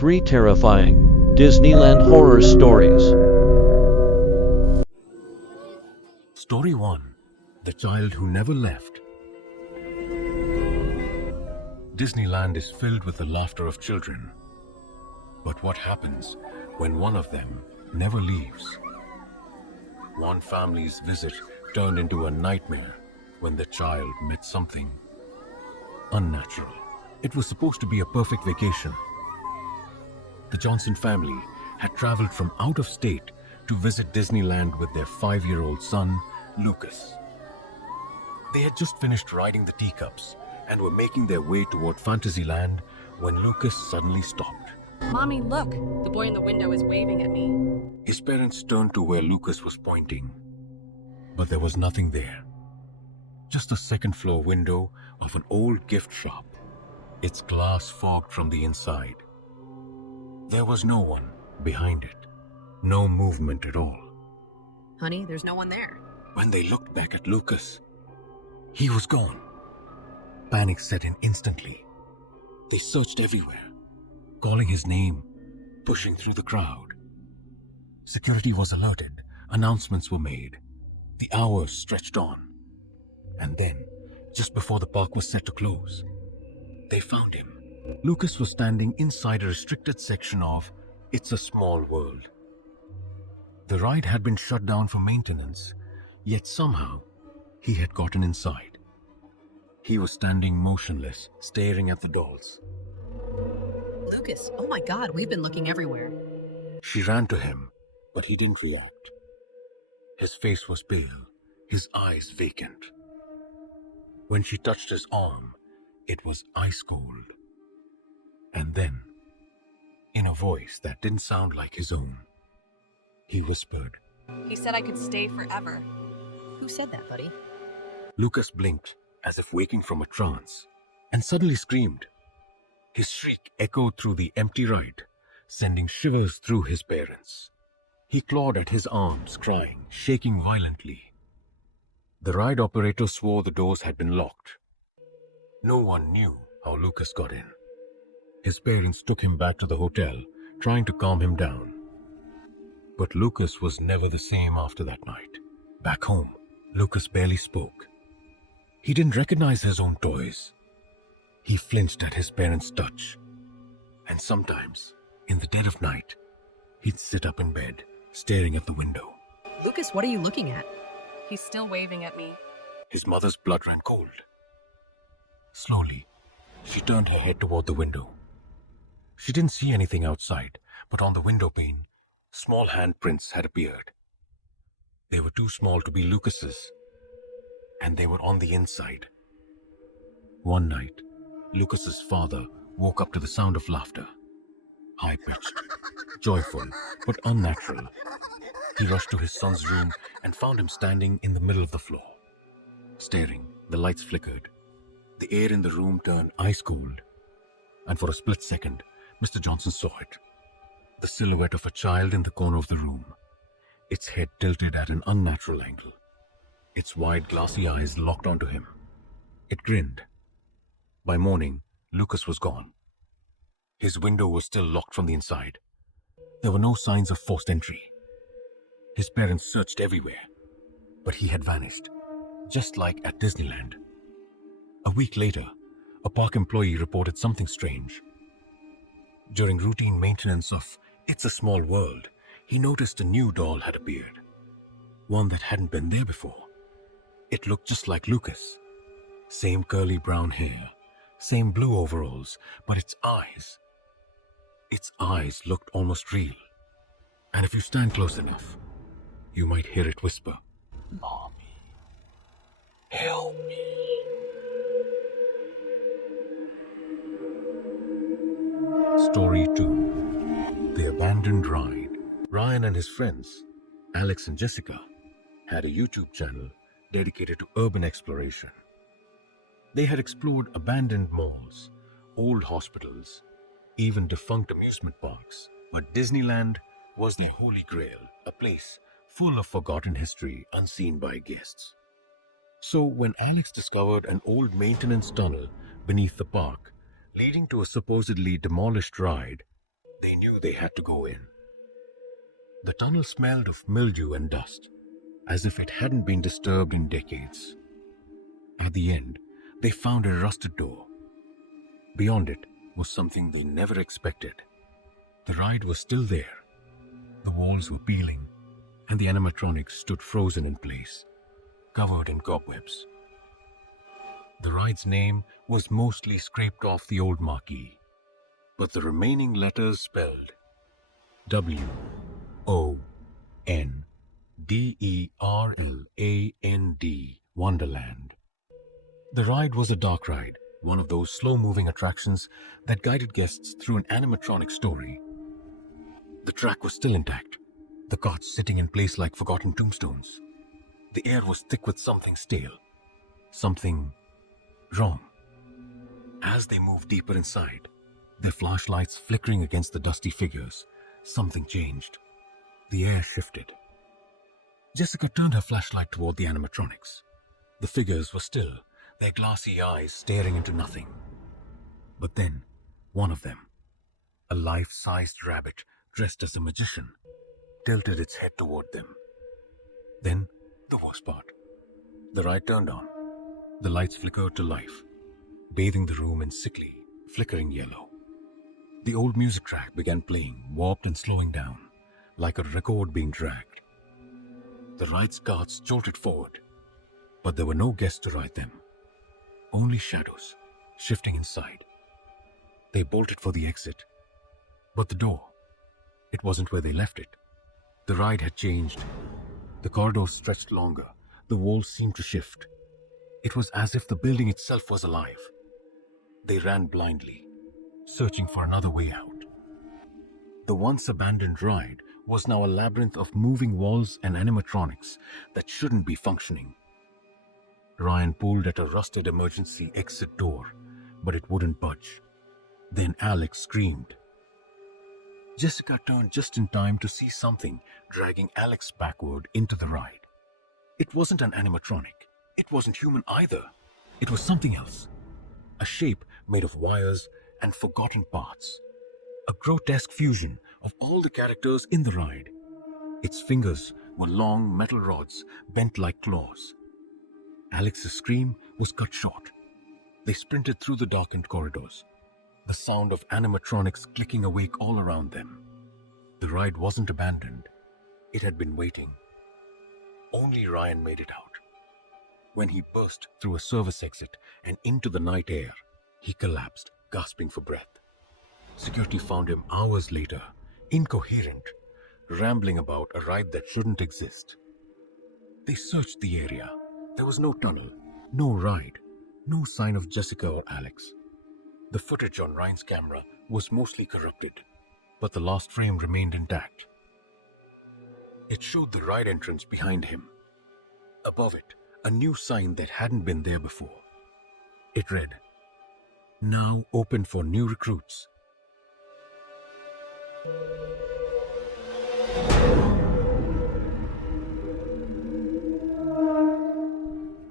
Free terrifying Disneyland horror stories. Story 1. The Child Who Never Left. Disneyland is filled with the laughter of children. But what happens when one of them never leaves? One family's visit turned into a nightmare when the child met something unnatural. It was supposed to be a perfect vacation. The Johnson family had traveled from out of state to visit Disneyland with their 5-year-old son, Lucas. They had just finished riding the teacups and were making their way toward Fantasyland when Lucas suddenly stopped. Mommy, look! The boy in the window is waving at me. His parents turned to where Lucas was pointing, but there was nothing there. Just a second-floor window of an old gift shop, its glass fogged from the inside. There was no one behind it, no movement at all. Honey, there's no one there. When they looked back at Lucas, he was gone. Panic set in instantly. They searched everywhere, calling his name, pushing through the crowd. Security was alerted, announcements were made. The hours stretched on. And then, just before the park was set to close, they found him. Lucas was standing inside a restricted section of It's a Small World. The ride had been shut down for maintenance, yet somehow he had gotten inside. He was standing motionless, staring at the dolls. Lucas, oh my God, we've been looking everywhere. She ran to him, but he didn't react. His face was pale, his eyes vacant. When she touched his arm, it was ice cold. And then, in a voice that didn't sound like his own, he whispered, He said I could stay forever. Who said that, buddy? Lucas blinked as if waking from a trance, and suddenly screamed. His shriek echoed through the empty ride, sending shivers through his parents. He clawed at his arms, crying, shaking violently. The ride operator swore the doors had been locked. No one knew how Lucas got in. His parents took him back to the hotel, trying to calm him down. But Lucas was never the same after that night. Back home, Lucas barely spoke. He didn't recognize his own toys. He flinched at his parents' touch. And sometimes, in the dead of night, he'd sit up in bed, staring at the window. Lucas, what are you looking at? He's still waving at me. His mother's blood ran cold. Slowly, she turned her head toward the window. She didn't see anything outside, but on the window pane, small handprints had appeared. They were too small to be Lucas's, and they were on the inside. One night, Lucas's father woke up to the sound of laughter. High-pitched, joyful, but unnatural. He rushed to his son's room and found him standing in the middle of the floor. Staring, the lights flickered. The air in the room turned ice cold. And for a split second, Mr. Johnson saw it. The silhouette of a child in the corner of the room. Its head tilted at an unnatural angle. Its wide, glassy eyes locked onto him. It grinned. By morning, Lucas was gone. His window was still locked from the inside. There were no signs of forced entry. His parents searched everywhere, but he had vanished, just like at Disneyland. A week later, a park employee reported something strange. During routine maintenance of It's a Small World, he noticed a new doll had appeared, one that hadn't been there before. It looked just like Lucas. Same curly brown hair, same blue overalls, but its eyes looked almost real. And if you stand close enough, you might hear it whisper, "Mommy, help me." Story 2. The Abandoned Ride. Ryan and his friends, Alex and Jessica, had a YouTube channel dedicated to urban exploration. They had explored abandoned malls, old hospitals, even defunct amusement parks, but Disneyland was their holy grail, a place full of forgotten history unseen by guests. So when Alex discovered an old maintenance tunnel beneath the park, leading to a supposedly demolished ride, They knew they had to go in. The tunnel smelled of mildew and dust, as if it hadn't been disturbed in decades. At the end, they found a rusted door. Beyond it was something they never expected. The ride was still there. The walls were peeling, and the animatronics stood frozen in place, covered in cobwebs. The ride's name was mostly scraped off the old marquee, but the remaining letters spelled WONDERLAND, Wonderland. The ride was a dark ride, one of those slow-moving attractions that guided guests through an animatronic story. The track was still intact, the carts sitting in place like forgotten tombstones. The air was thick with something stale, something wrong. As they moved deeper inside, their flashlights flickering against the dusty figures, something changed. The air shifted. Jessica turned her flashlight toward the animatronics. The figures were still, their glassy eyes staring into nothing. But then, one of them, a life-sized rabbit dressed as a magician, tilted its head toward them. Then, the worst part. The ride turned on. The lights flickered to life, bathing the room in sickly, flickering yellow. The old music track began playing, warped and slowing down, like a record being dragged. The ride's carts jolted forward, but there were no guests to ride them. Only shadows, shifting inside. They bolted for the exit, but the door, it wasn't where they left it. The ride had changed. The corridors stretched longer, the walls seemed to shift. It was as if the building itself was alive. They ran blindly, searching for another way out. The once abandoned ride was now a labyrinth of moving walls and animatronics that shouldn't be functioning. Ryan pulled at a rusted emergency exit door, but it wouldn't budge. Then Alex screamed. Jessica turned just in time to see something dragging Alex backward into the ride. It wasn't an animatronic. It wasn't human either. It was something else. A shape made of wires and forgotten parts. A grotesque fusion of all the characters in the ride. Its fingers were long metal rods bent like claws. Alex's scream was cut short. They sprinted through the darkened corridors, the sound of animatronics clicking awake all around them. The ride wasn't abandoned. It had been waiting. Only Ryan made it out. When he burst through a service exit and into the night air, he collapsed, gasping for breath. Security found him hours later, incoherent, rambling about a ride that shouldn't exist. They searched the area. There was no tunnel, no ride, no sign of Jessica or Alex. The footage on Ryan's camera was mostly corrupted, but the last frame remained intact. It showed the ride entrance behind him. Above it, a new sign that hadn't been there before. It read, "Now open for new recruits."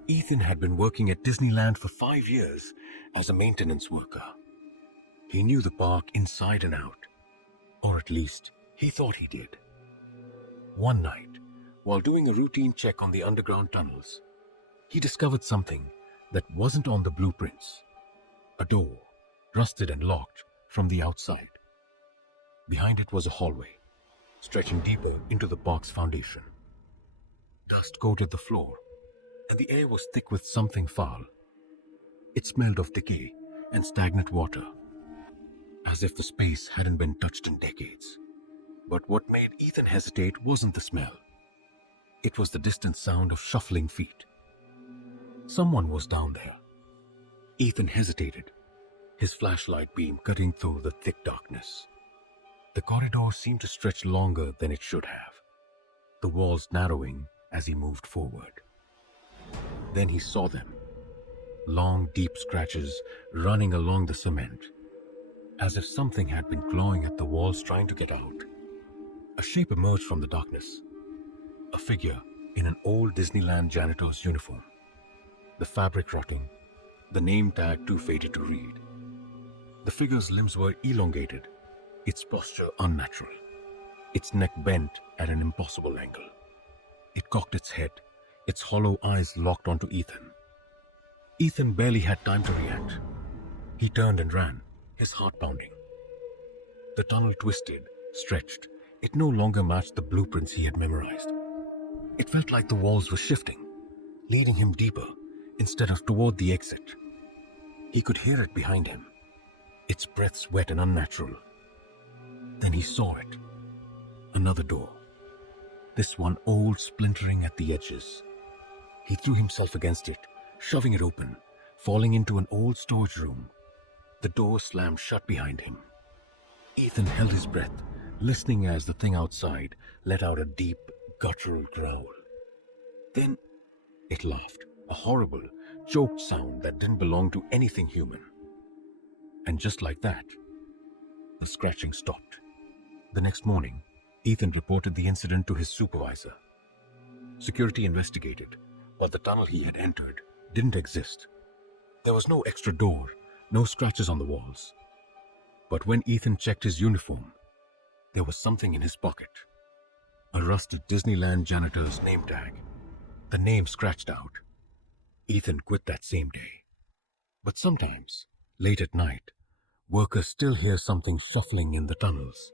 Ethan had been working at Disneyland for 5 years as a maintenance worker. He knew the park inside and out, or at least he thought he did. One night, while doing a routine check on the underground tunnels, he discovered something that wasn't on the blueprints. A door, rusted and locked from the outside. Behind it was a hallway, stretching deeper into the park's foundation. Dust coated the floor, and the air was thick with something foul. It smelled of decay and stagnant water, as if the space hadn't been touched in decades. But what made Ethan hesitate wasn't the smell. It was the distant sound of shuffling feet. Someone was down there. Ethan hesitated, his flashlight beam cutting through the thick darkness. The corridor seemed to stretch longer than it should have, the walls narrowing as he moved forward. Then he saw them, long, deep scratches running along the cement, as if something had been clawing at the walls trying to get out. A shape emerged from the darkness, a figure in an old Disneyland janitor's uniform, the fabric rotting, the name tag too faded to read. The figure's limbs were elongated, its posture unnatural, its neck bent at an impossible angle. It cocked its head, its hollow eyes locked onto Ethan. Ethan barely had time to react. He turned and ran, his heart pounding. The tunnel twisted, stretched. It no longer matched the blueprints he had memorized. It felt like the walls were shifting, leading him deeper instead of toward the exit. He could hear it behind him, its breaths wet and unnatural. Then he saw it. Another door. This one old, splintering at the edges. He threw himself against it, shoving it open, falling into an old storage room. The door slammed shut behind him. Ethan held his breath, listening as the thing outside let out a deep, guttural growl. Then it laughed, a horrible, choked sound that didn't belong to anything human. And just like that, the scratching stopped. The next morning, Ethan reported the incident to his supervisor. Security investigated, but the tunnel he had entered didn't exist. There was no extra door, no scratches on the walls. But when Ethan checked his uniform, there was something in his pocket. A rusted Disneyland janitor's name tag. The name scratched out. Ethan quit that same day. But sometimes, late at night, workers still hear something shuffling in the tunnels.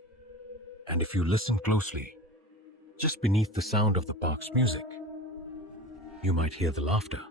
And if you listen closely, just beneath the sound of the park's music, you might hear the laughter.